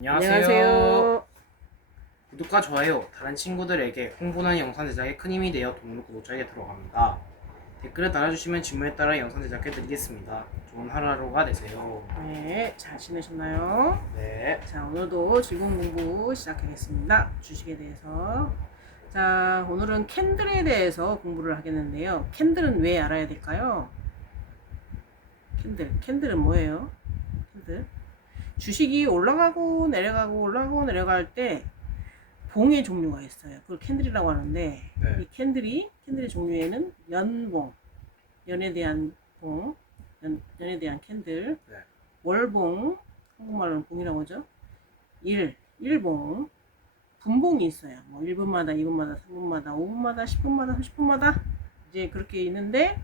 안녕하세요. 구독과 좋아요, 다른 친구들에게 홍보는 영상 제작에 큰 힘이 되어 동료 구독자에게 들어갑니다. 댓글을 달아주시면 질문에 따라 영상 제작해 드리겠습니다. 좋은 하루하루가 되세요. 네, 잘 지내셨나요? 네. 자, 오늘도 즐거운 공부 시작하겠습니다. 주식에 대해서. 자, 오늘은 캔들에 대해서 공부를 하겠는데요. 캔들은 왜 알아야 될까요? 캔들은 뭐예요? 캔들. 주식이 올라가고 내려가고 올라가고 내려갈 때 봉의 종류가 있어요. 그걸 캔들이라고 하는데 네. 이 캔들의 종류에는 연봉, 연에 대한 봉, 연에 대한 캔들, 네. 월봉, 한국말로는 봉이라고 하죠. 일봉, 분봉이 있어요. 뭐 1분마다, 2분마다, 3분마다, 5분마다, 10분마다, 30분마다 이제 그렇게 있는데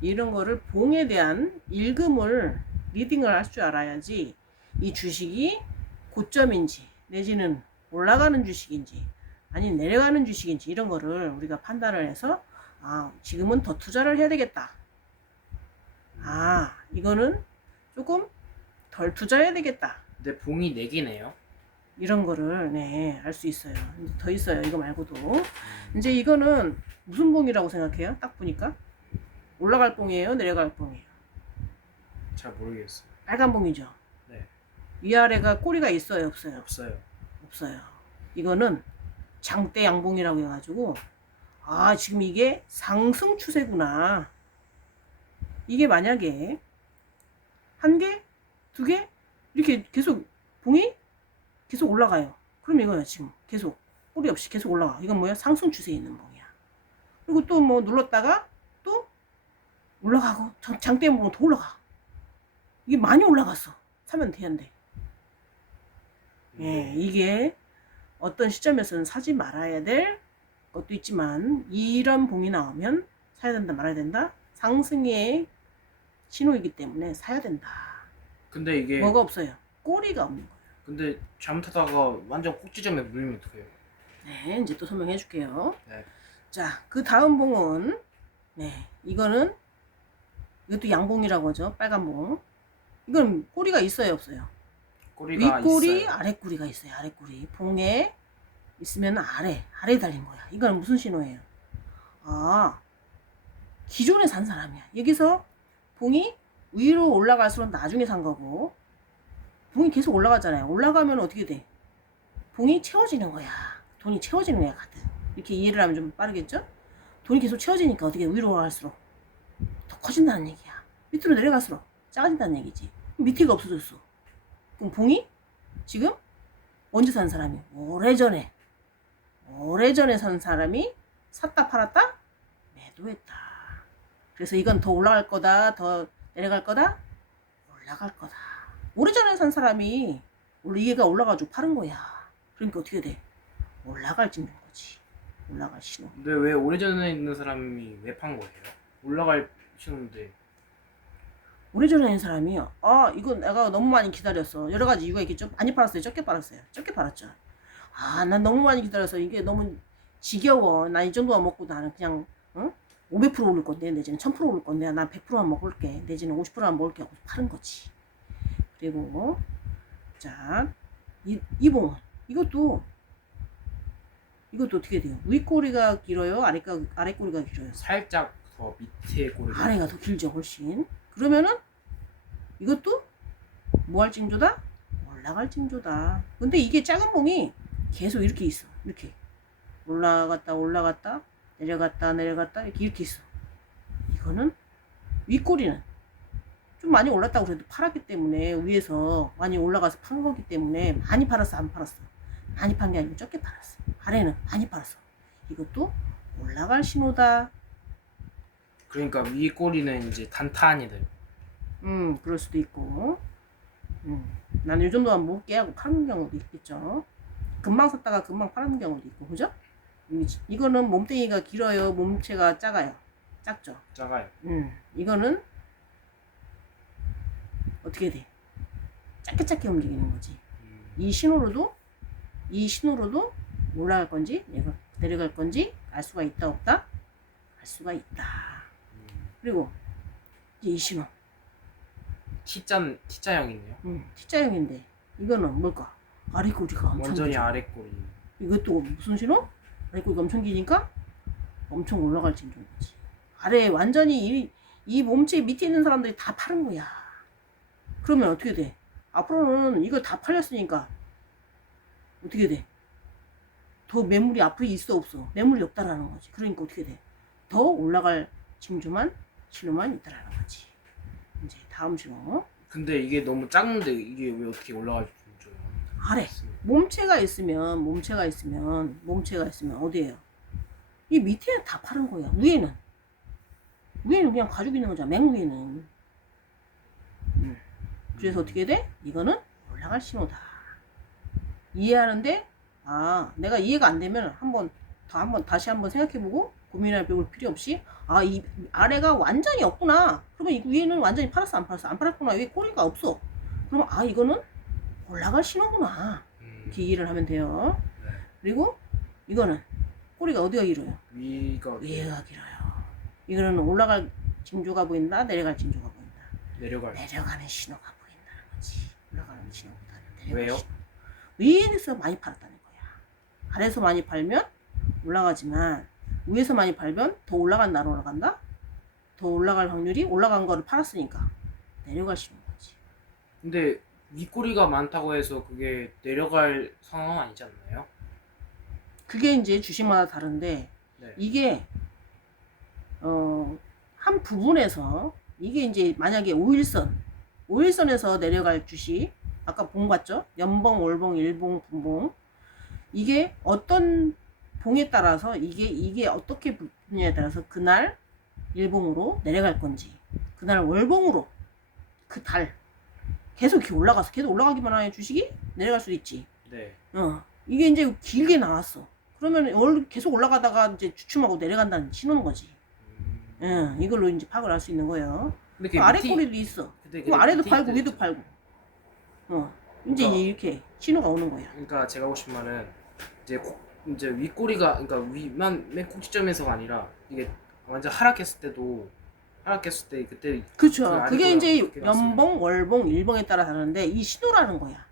이런 거를 봉에 대한 일금을 리딩을 할 줄 알아야지 이 주식이 고점인지 내지는 올라가는 주식인지 아니 내려가는 주식인지 이런 거를 우리가 판단을 해서 지금은 더 투자를 해야 되겠다. 이거는 조금 덜 투자해야 되겠다. 근데 봉이 4개네요. 이런 거를 알 수 있어요. 이제 더 있어요. 이거 말고도. 이제 이거는 무슨 봉이라고 생각해요? 딱 보니까 올라갈 봉이에요, 내려갈 봉이에요. 잘 모르겠어요. 빨간 봉이죠. 네. 위아래가 꼬리가 있어요, 없어요? 없어요. 없어요. 이거는 장대 양봉이라고 해가지고 지금 이게 상승 추세구나. 이게 만약에 한 개, 두 개 이렇게 계속 봉이 계속 올라가요. 그럼 이거요 지금 계속 꼬리 없이 계속 올라가. 이건 뭐야? 상승 추세에 있는 봉이야. 그리고 또 뭐 눌렀다가 또 올라가고 장대 양봉은 더 올라가. 이게 많이 올라갔어. 사면 되는데. 이게 어떤 시점에서는 사지 말아야 될 것도 있지만 이런 봉이 나오면 사야 된다 말아야 된다. 상승의 신호이기 때문에 사야 된다. 근데 이게 뭐가 없어요? 꼬리가 없는 거예요. 근데 잘못하다가 완전 꼭지점에 물리면 어떡해요? 네, 이제 또 설명해 줄게요. 네. 자, 그 다음 봉은 이것도 양봉이라고 하죠. 빨간 봉. 이건 꼬리가 있어요, 없어요? 꼬리가 윗꼬리, 있어요. 아랫꼬리가 있어요. 아랫꼬리. 봉에 있으면 아래에 달린 거야. 이건 무슨 신호예요? 기존에 산 사람이야. 여기서 봉이 위로 올라갈수록 나중에 산 거고, 봉이 계속 올라가잖아요. 올라가면 어떻게 돼? 봉이 채워지는 거야. 돈이 채워지는 거야, 가득. 이렇게 이해를 하면 좀 빠르겠죠? 돈이 계속 채워지니까 어떻게 위로 올라갈수록 더 커진다는 얘기야. 밑으로 내려갈수록 작아진다는 얘기지. 밑에가 없어졌어. 그럼 봉이 지금 언제 산 사람이? 오래전에 산 사람이 샀다 팔았다? 매도했다. 그래서 이건 더 올라갈 거다, 더 내려갈 거다? 올라갈 거다. 오래전에 산 사람이 원래 얘가 올라가지고 파는 거야. 그러니까 어떻게 돼? 올라갈 찍는 거지. 올라갈 신호. 근데 왜 오래전에 있는 사람이 왜 판 거예요? 올라갈 신호인데. 오래전에 있는 사람이 이건 내가 너무 많이 기다렸어. 여러 가지 이유가 있겠죠. 많이 팔았어요. 적게 팔았어요. 적게 팔았죠. 난 너무 많이 기다려서 이게 너무 지겨워. 난 이 정도만 먹고 나는 그냥 500% 오를 건데 내지는 1000% 오를 건데 난 100%만 먹을게. 내지는 50%만 먹을게 하고 파는 거지. 그리고 자, 이 봉은 이것도 어떻게 돼요? 윗꼬리가 길어요? 아랫꼬리가 길어요? 살짝 더 밑에 꼬리가 아래가 더 길죠, 훨씬. 그러면은 이것도 뭐 할 징조다? 올라갈 징조다. 근데 이게 작은 봉이 계속 이렇게 있어. 이렇게 올라갔다 내려갔다 이렇게 있어. 이거는 윗꼬리는 좀 많이 올랐다고 그래도 팔았기 때문에 위에서 많이 올라가서 판 거기 때문에 많이 팔았어, 안 팔았어? 많이 판 게 아니고 적게 팔았어. 아래는 많이 팔았어. 이것도 올라갈 신호다. 그러니까 위 꼬리는 이제 단타한이들. 그럴 수도 있고. 나는 이 정도만 먹게 하고 파는 경우도 있겠죠. 금방 샀다가 금방 파는 경우도 있고, 그죠? 이거는 몸뚱이가 길어요, 몸체가 작아요? 작죠? 작아요. 이거는 어떻게 돼? 짧게 움직이는 거지. 이 신호로도 올라갈 건지 내려갈 건지 알 수가 있다 없다? 알 수가 있다. 그리고 이제 이 신호 T자형이네요. T자형인데 이거는 뭘까? 아래 꼬리가 엄청 완전히 길죠. 아래 꼬리. 이것도 무슨 신호? 아래 꼬리가 엄청 기니까 엄청 올라갈 징조인 거지. 아래 완전히 이 몸체 밑에 있는 사람들이 다 파른 거야. 그러면 어떻게 돼? 앞으로는 이거 다 팔렸으니까 어떻게 돼? 더 매물이 앞으로 있어 없어? 매물이 없다라는 거지. 그러니까 어떻게 돼? 더 올라갈 징조만 신호만 있다라는 거지. 이제 다음 신호. 근데 이게 너무 작은데 이게 왜 어떻게 올라갈지 좀 아래 몸체가 있으면 어디예요? 이 밑에는 다 파란 거야. 위에는 그냥 가지고 있는 거잖아. 맨 위에는. 그래서 어떻게 돼? 이거는 올라갈 신호다. 이해하는데 내가 이해가 안 되면 다시 한번 생각해보고 고민할 필요 없이 이 아래가 완전히 없구나. 그러면 이 위에는 완전히 팔았어 안 팔았어? 안 팔았구나. 위에 꼬리가 없어. 그러면 이거는 올라갈 신호구나. 이렇게 이해를 하면 돼요. 네. 그리고 이거는 꼬리가 어디가 길어요? 위가 길어요. 이거는 올라갈 징조가 보인다, 내려갈 징조가 보인다. 내려가는 신호가 보인다는 거지. 올라가는 신호보다는 내려가는 왜요? 신호. 위에서 많이 팔았다는 거야. 아래에서 많이 팔면 올라가지만 위에서 많이 팔면 더 올라간다, 안 올라간다? 더 올라갈 확률이 올라간 거를 팔았으니까 내려갈 신호인 거지. 근데 윗꼬리가 많다고 해서 그게 내려갈 상황 아니지 않나요? 그게 이제 주식마다 다른데 네. 이게 한 부분에서 이게 이제 만약에 5일선에서 내려갈 주식 아까 봉 봤죠? 연봉, 월봉, 일봉, 분봉 이게 어떤 봉에 따라서 이게 어떻게 붙느냐에 따라서 그날 일봉으로 내려갈 건지 그날 월봉으로 그 달 계속 이렇게 올라가서 계속 올라가기만 하면 주식이 내려갈 수도 있지. 네. 이게 이제 길게 나왔어. 그러면 계속 올라가다가 이제 주춤하고 내려간다는 신호는 거지. 이걸로 이제 파악을 할 수 있는 거예요. 근데 그 아래 꼬리도 있어. 그 아래도 팔고 위도 팔고. 이제 그러니까- 이렇게 신호가 오는 거야. 그러니까 제가 하고 싶은 말은 이제 윗꼬리가 그러니까 맨 꼭지점에서가 아니라 이게 완전 하락했을 때 그때 그렇죠. 그 아래 그게 꼬리가 이제 그렇게 나왔으면- 연봉, 월봉, 일봉에 따라 다른데 이 신호라는 거야.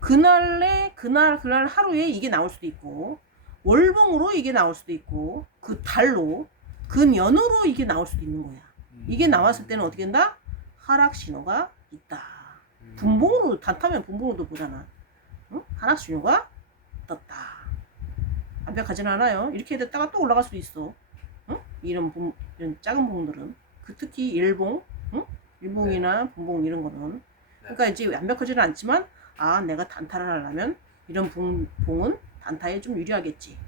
그날 하루에 이게 나올 수도 있고 월봉으로 이게 나올 수도 있고 그 달로 그 년으로 이게 나올 수도 있는 거야. 이게 나왔을 때는 어떻게 된다? 하락 신호가 있다. 분봉으로 단타면 분봉으로도 보잖아. 하락 신호가 떴다. 완벽하진 않아요. 이렇게 됐다가 또 올라갈 수도 있어. 이런 작은 봉들은 특히 일봉, 일봉이나 분봉 이런 거는 그러니까 이제 완벽하지는 않지만 내가 단타를 하려면 이런 봉은 단타에 좀 유리하겠지.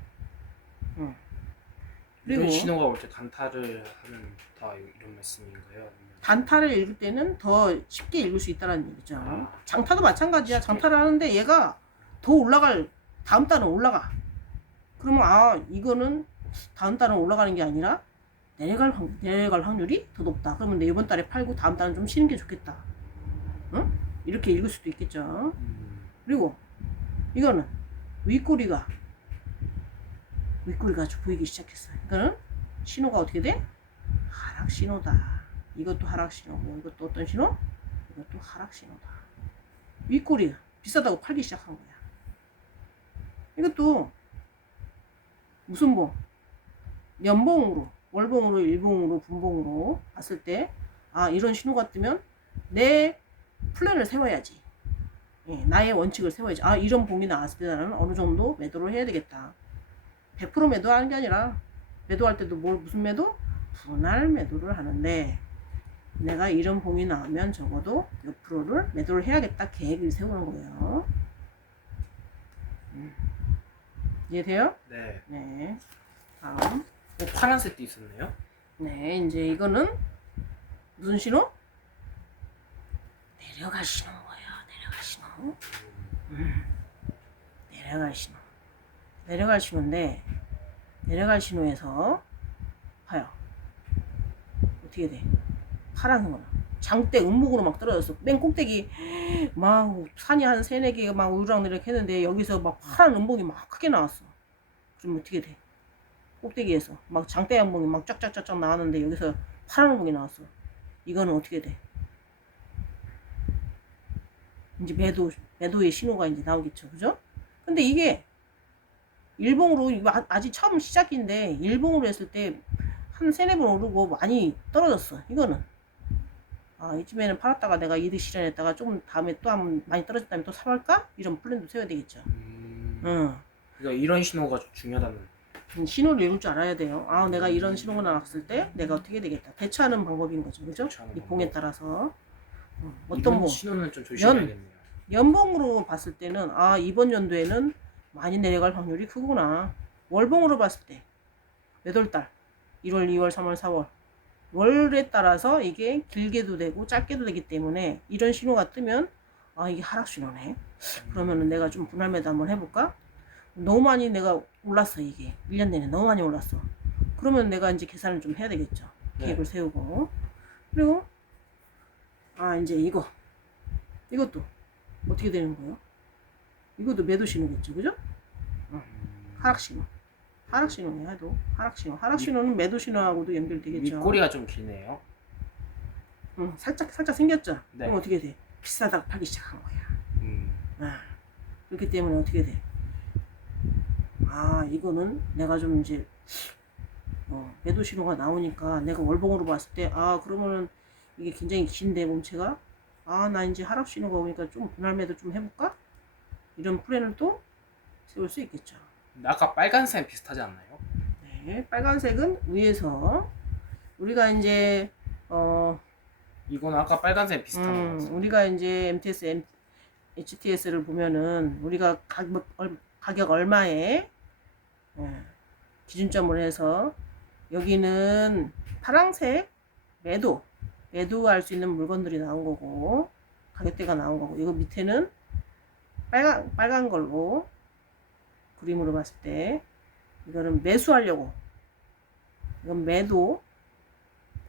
그리고 이런 신호가 올 때 단타를 하면 좋다 이런 말씀인가요? 아니면- 단타를 읽을 때는 더 쉽게 읽을 수 있다는 얘기죠. 아. 장타도 마찬가지야. 장타를 하는데 얘가 더 올라갈 다음 달은 올라가. 그러면 이거는 다음 달은 올라가는 게 아니라 내려갈 확률이 더 높다. 그러면 내 이번 달에 팔고 다음 달은 좀 쉬는 게 좋겠다. 이렇게 읽을 수도 있겠죠. 그리고 이거는 윗꼬리가 보이기 시작했어. 이거는 신호가 어떻게 돼? 하락 신호다. 이것도 하락 신호고 이것도 어떤 신호? 이것도 하락 신호다. 윗꼬리가 비싸다고 팔기 시작한 거야. 이것도 무슨 봉? 연봉으로, 월봉으로, 일봉으로, 분봉으로 봤을 때 이런 신호가 뜨면 내 플랜을 세워야지. 나의 원칙을 세워야지. 이런 봉이 나왔을 때 나는 어느 정도 매도를 해야 되겠다. 100% 매도하는 게 아니라 매도할 때도 무슨 매도? 분할 매도를 하는데 내가 이런 봉이 나오면 적어도 몇 프로를 매도를 해야겠다 계획을 세우는 거예요. 이해돼요? 네. 네. 다음. 파란색도 있었네요. 네, 이제 이거는 무슨 신호? 내려갈 신호인 거예요. 내려갈 신호. 내려갈 신호. 내려갈 신호인데 내려갈 신호에서 봐요. 어떻게 돼? 파란 거는 장대 음목으로 막 떨어졌어. 맨 꼭대기 막 산이 한 3-4개 막 우르락내리락 했는데 여기서 막 파란 음목이 막 크게 나왔어. 그럼 어떻게 돼? 꼭대기에서 막 장대 양봉이 막 쫙쫙쫙쫙 나왔는데 여기서 파란 음목이 나왔어. 이거는 어떻게 돼? 이제 매도의 신호가 이제 나오겠죠. 그죠? 근데 이게 일봉으로 이거 아직 처음 시작인데 일봉으로 했을 때 한 세네 번 오르고 많이 떨어졌어. 이거는 이쯤에는 팔았다가 내가 이득 실현했다가 좀 다음에 또 한번 많이 떨어졌다면 또 사갈까? 이런 플랜도 세워야 되겠죠. 그러니까 이런 신호가 좀 중요하다는. 신호를 읽을 줄 알아야 돼요. 내가 이런 신호가 나왔을 때 내가 어떻게 되겠다. 대처하는 방법인 거죠. 그죠? 이 봉에 따라서. 어떤 이런 봉? 신호는 좀 조심해야겠네요. 연봉으로 봤을 때는 이번 연도에는 많이 내려갈 확률이 크구나. 월봉으로 봤을 때 몇 월 달? 1월, 2월, 3월, 4월. 월에 따라서 이게 길게도 되고 짧게도 되기 때문에 이런 신호가 뜨면 이게 하락 신호네. 그러면은 내가 좀 분할 매도 한번 해볼까? 너무 많이 내가 올랐어. 이게 1년 내내 너무 많이 올랐어. 그러면 내가 이제 계산을 좀 해야 되겠죠. 계획을 세우고. 그리고 이제 이것도 어떻게 되는 거예요? 이것도 매도 신호겠죠. 그죠? 하락 신호. 하락 신호네. 해도 하락 신호. 하락 신호는 매도 신호하고도 연결되겠죠. 윗꼬리가 좀 길네요. 살짝 생겼죠. 네. 그럼 어떻게 돼? 비싸다고 팔기 시작한 거야. 그렇기 때문에 어떻게 돼? 이거는 내가 좀 이제 매도 신호가 나오니까 내가 월봉으로 봤을 때 그러면은 이게 굉장히 긴데 몸체가 나 이제 하락 신호가 오니까 좀 분할 매도 좀 해볼까? 이런 플랜을 또 세울 수 있겠죠. 근데 아까 빨간색 비슷하지 않나요? 네, 빨간색은 위에서 우리가 이제 이건 아까 빨간색 비슷한 거 같아요. 우리가 이제 MTS, HTS를 보면은 우리가 가격 얼마에 기준점을 해서 여기는 파란색 매도할 수 있는 물건들이 나온 거고 가격대가 나온 거고 이거 밑에는 빨간 걸로 그림으로 봤을 때 이거는 매수하려고 이건 매도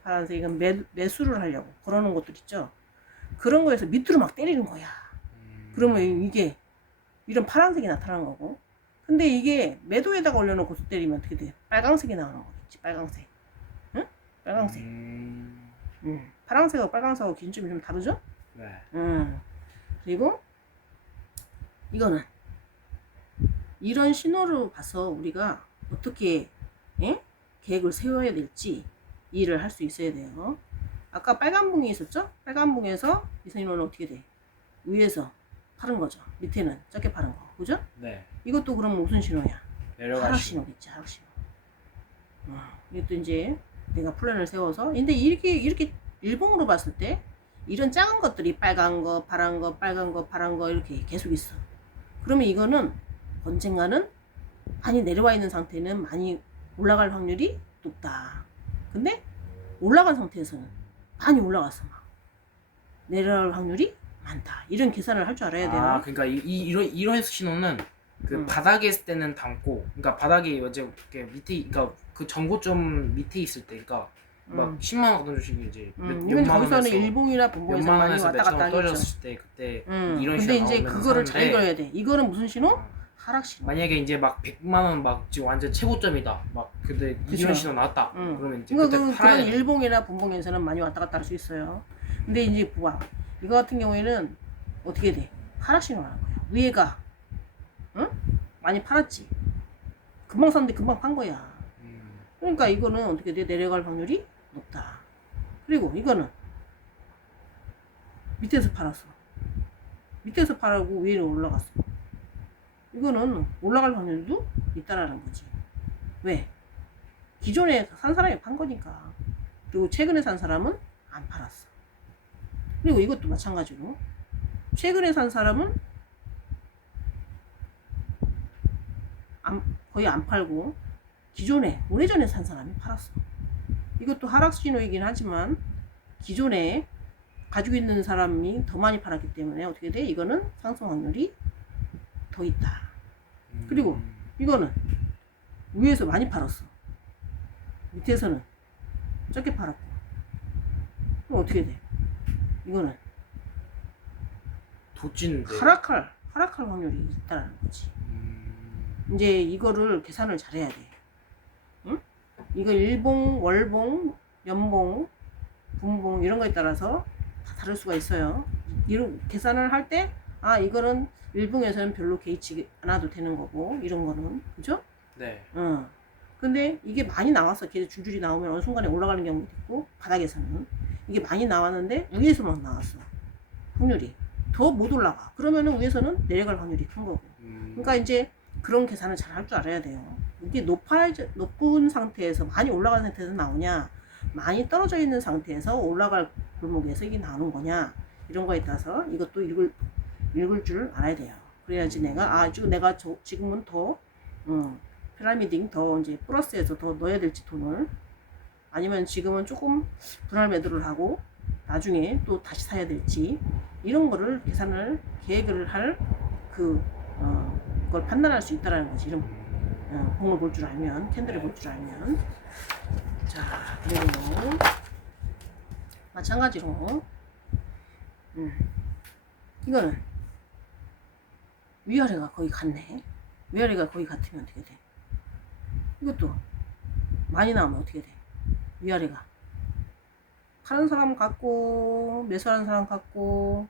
파란색 이건 매수를 하려고 그러는 것들 있죠. 그런 거에서 밑으로 막 때리는 거야. 그러면 이게 이런 파란색이 나타나는 거고 근데 이게 매도에다가 올려놓고 때리면 어떻게 돼? 빨강색이 나오는 거겠지. 빨강색. 응? 빨강색. 파란색하고 빨강색하고 기준점이 좀 다르죠? 네. 그리고 이거는 이런 신호를 봐서 우리가 어떻게 계획을 세워야 될지 이해를 할 수 있어야 돼요. 아까 빨간 봉이 있었죠? 빨간 봉에서 이 신호는 어떻게 돼? 위에서 파는 거죠. 밑에는 적게 파는 거. 그죠? 네. 이것도 그럼 무슨 신호야? 내려갈 하락 신호. 신호겠지. 하락 신호. 이것도 이제 내가 플랜을 세워서 근데 이렇게 일봉으로 봤을 때 이런 작은 것들이 빨간 거, 파란 거, 빨간 거, 파란 거 이렇게 계속 있어. 그러면 이거는 언젠가는 많이 내려와 있는 상태는 많이 올라갈 확률이 높다. 근데 올라간 상태에서는 많이 올라갔어 막 내려갈 확률이 많다. 이런 계산을 할 줄 알아야 돼요. 그러니까 이런 신호는 바닥에 있을 때는 담고, 그러니까 바닥에 이제 이렇게 밑에, 그러니까 그 전고점 밑에 있을 때, 그러니까 막 10만 원 얻은 주식이 이제 이건 거기서는 일봉이나 분봉에서 몇만 많이 원에서 왔다 몇천 갔다 원 하겠죠. 떨어졌을 때 그때 이런 근데 신호 이제 나오면 그거를 잘 사는데, 읽어야 돼. 이거는 무슨 신호? 하락 신호. 만약에 이제 막 100만 원 막 지금 완전 최고점이다, 막 근데 그쵸. 이런 신호 나왔다, 그러면 이제 그러니까 그때 팔아야 그런 돼. 일봉이나 분봉에서는 많이 왔다 갔다 할 수 있어요. 근데 이제 봐. 이거 같은 경우에는 어떻게 돼? 하락 신호라는 거야. 위에가 많이 팔았지. 금방 샀는데 금방 판 거야. 그러니까 이거는 어떻게 돼? 내려갈 확률이 높다. 그리고 이거는 밑에서 팔았어. 밑에서 팔고 위로 올라갔어. 이거는 올라갈 확률도 있다라는 거지. 왜? 기존에 산 사람이 판 거니까. 그리고 최근에 산 사람은 안 팔았어. 그리고 이것도 마찬가지로 최근에 산 사람은 거의 안 팔고 기존에 오래전에 산 사람이 팔았어. 이것도 하락 신호이긴 하지만 기존에 가지고 있는 사람이 더 많이 팔았기 때문에 어떻게 돼? 이거는 상승 확률이 더 있다. 그리고 이거는 위에서 많이 팔았어. 밑에서는 적게 팔았고. 그럼 어떻게 돼? 이거는 도찐데. 하락할 확률이 있다는 거지. 이제 이거를 계산을 잘해야 돼. 응? 이거 일봉, 월봉, 연봉, 분봉 이런 거에 따라서 다 다를 수가 있어요. 이런 계산을 할 때 아 이거는 일봉에서는 별로 개의치 않아도 되는 거고 이런 거는 그죠? 네. 근데 이게 많이 나왔어. 계속 줄줄이 나오면 어느 순간에 올라가는 경우도 있고 바닥에서는 이게 많이 나왔는데 위에서만 나왔어. 확률이 더 못 올라가. 그러면은 위에서는 내려갈 확률이 큰 거고. 그러니까 이제 그런 계산을 잘 할 줄 알아야 돼요. 이게 높은 상태에서 많이 올라간 상태에서 나오냐, 많이 떨어져 있는 상태에서 올라갈 골목에서 이게 나오는 거냐, 이런 거에 따라서 이것도 읽을 줄 알아야 돼요. 그래야지 내가 지금은 더 피라미딩 더 이제 플러스해서 더 넣어야 될지 돈을, 아니면 지금은 조금 분할 매도를 하고 나중에 또 다시 사야 될지, 이런 거를 계획을 할 그걸 판단할 수 있다라는 거지. 이런 공을 볼 줄 알면, 캔들을 볼 줄 알면. 자, 그리고 마찬가지로 이거는 위아래가 거의 같네. 위아래가 거의 같으면 어떻게 돼? 이것도 많이 나오면 어떻게 돼? 위아래가 파는 사람 같고 매수하는 사람 같고,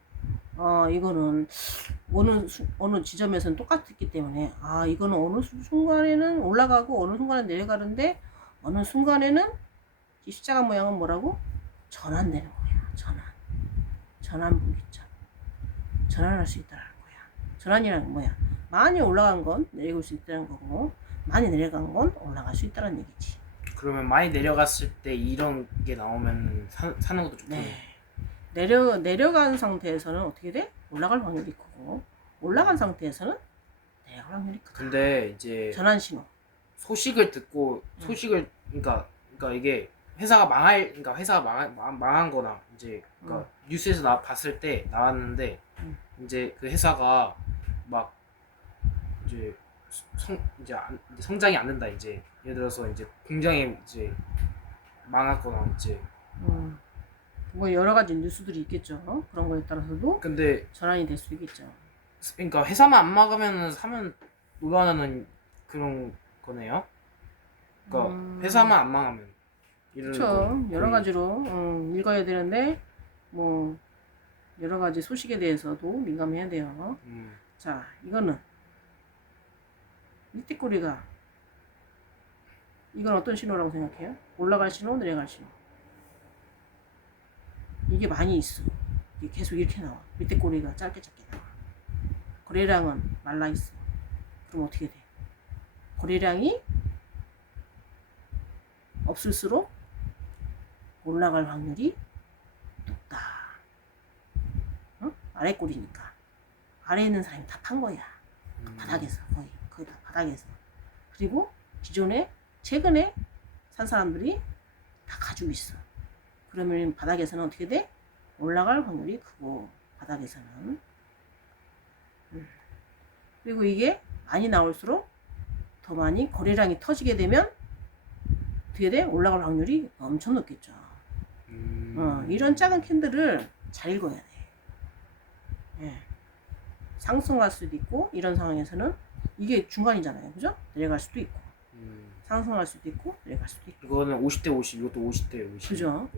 이거는 어느 지점에서는 똑같았기 때문에, 이거는 어느 순간에는 올라가고 어느 순간에 내려가는데, 어느 순간에는 이 십자가 모양은 뭐라고? 전환되는 거야. 전환 분기점. 전환할 수 있다는 거야. 전환이라는 건 뭐야? 많이 올라간 건 내려올 수 있다는 거고, 많이 내려간 건 올라갈 수 있다는 얘기지. 그러면 많이 내려갔을 때 이런 게 나오면 사는 것도 좋겠네요. 네. 내려간 상태에서는 어떻게 돼? 올라갈 확률이 크고, 올라간 상태에서는 내려갈 확률이 크다. 근데 이제 전환 신호. 소식을 듣고 그러니까 이게 회사가 망한 거나 이제 그러니까 뉴스에서 봤을 때 나왔는데, 이제 그 회사가 막 이제 성장이 안 된다, 이제 예를 들어서 이제 공장이 이제 망했거나 이제 뭐 여러 가지 뉴스들이 있겠죠. 그런 거에 따라서도 근데 전환이 될 수 있겠죠. 그러니까 회사만 안 망하면 사면 올라가는 그런 거네요. 그러니까 회사만 안 망하면 그렇죠. 여러 가지로 읽어야 되는데, 뭐 여러 가지 소식에 대해서도 민감해야 돼요. 자, 이거는 밑에 꼬리가, 이건 어떤 신호라고 생각해요? 올라갈 신호, 내려갈 신호. 이게 많이 있어. 이게 계속 이렇게 나와. 밑에 꼬리가 짧게 나와. 거래량은 말라 있어. 그럼 어떻게 돼? 거래량이 없을수록 올라갈 확률이 높다. 아래 꼬리니까. 아래에 있는 사람이 다 판 거야. 바닥에서 거의 다 바닥에서. 그리고 최근에 산 사람들이 다 가지고 있어. 그러면 바닥에서는 어떻게 돼? 올라갈 확률이 크고, 바닥에서는. 그리고 이게 많이 나올수록 더 많이 거래량이 터지게 되면 어떻게 돼? 올라갈 확률이 엄청 높겠죠. 이런 작은 캔들을 잘 읽어야 돼. 예. 상승할 수도 있고, 이런 상황에서는 이게 중간이잖아요. 그죠? 내려갈 수도 있고, 상승할 수도 있고, 내려갈 수도 있고. 이거는 50대 50, 이것도 50대 50. 그죠?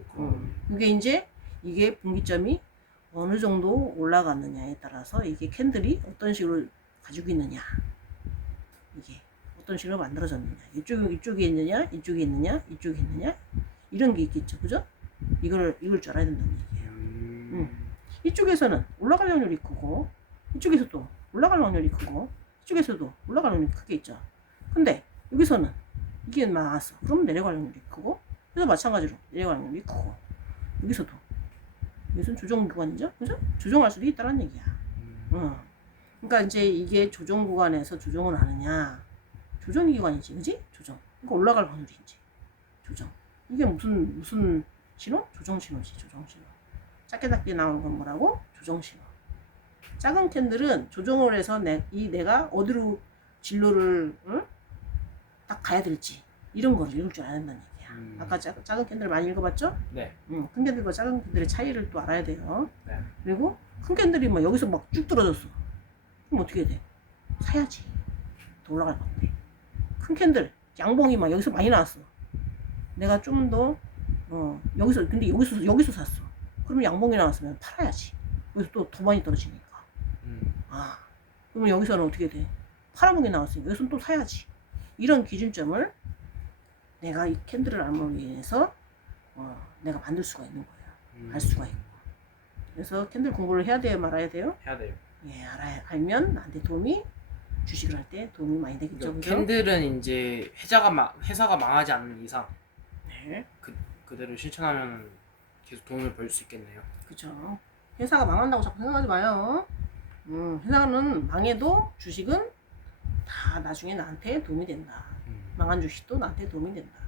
이게 분기점이 어느 정도 올라갔느냐에 따라서 이게 캔들이 어떤 식으로 가지고 있느냐, 이게 어떤 식으로 만들어졌느냐, 이쪽에 있느냐, 이쪽에 있느냐, 이쪽에 있느냐, 이런 게 있겠죠. 그죠? 이걸 읽을 줄 알아야 된다는 얘기예요. 이쪽에서는 올라갈 확률이 크고, 이쪽에서도 올라갈 확률이 크고, 이쪽에서도 올라갈 확률이 크게 있죠. 근데 여기서는 이게 나왔어. 그럼 내려갈 확률이 크고, 그래서 마찬가지로 내려갈 확률이 크고, 여기서는 조정 구간이죠. 그죠? 조정할 수도 있다는 얘기야. 그러니까 이제 이게 조정 구간에서 조정을 하느냐, 조정 기관이지, 그지? 조정. 그러니까 올라갈 확률이지. 조정. 이게 무슨 신호? 조정 신호지. 조정 신호. 작게 나오는 건 뭐라고? 조정 신호. 작은 캔들은 조정을 해서 내가 어디로 진로를 딱 가야 될지, 이런 거를 읽을 줄 알아야 된다는 얘기야. 아까 작은 캔들 많이 읽어봤죠? 네. 큰 캔들과 작은 캔들의 차이를 또 알아야 돼요. 네. 그리고 큰 캔들이 막 여기서 막 쭉 떨어졌어. 그럼 어떻게 돼? 사야지. 더 올라갈 건데. 큰 캔들 양봉이 막 여기서 많이 나왔어. 내가 좀 더 여기서 샀어. 그러면 양봉이 나왔으면 팔아야지. 여기서 또 더 많이 떨어지니까. 아, 그러면 여기서는 어떻게 돼? 팔아보게 나왔으니까 여기서는 또 사야지. 이런 기준점을 내가 이 캔들을 알므로 인해서 내가 만들 수가 있는 거예요. 알 수가 있고. 그래서 캔들 공부를 해야 돼요, 말아야 돼요? 해야 돼요. 예, 알면 나한테 도움이, 주식을 할 때 도움이 많이 되겠죠. 그죠? 캔들은 이제 회사가 망하지 않는 이상 네, 그대로 실천하면 계속 돈을 벌 수 있겠네요. 그죠. 회사가 망한다고 자꾸 생각하지 마요. 회사는 망해도 주식은 다 나중에 나한테 도움이 된다. 망한 주식도 나한테 도움이 된다.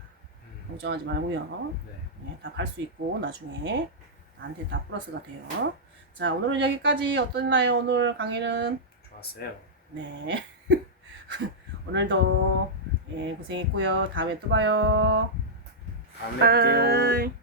걱정하지 말고요. 네. 네, 다 갈 수 있고 나중에 나한테 다 플러스가 돼요. 자, 오늘은 여기까지. 어땠나요? 오늘 강의는? 좋았어요. 네. 오늘도 고생했고요. 다음에 또 봐요. 다음에 뵐게요. 바이.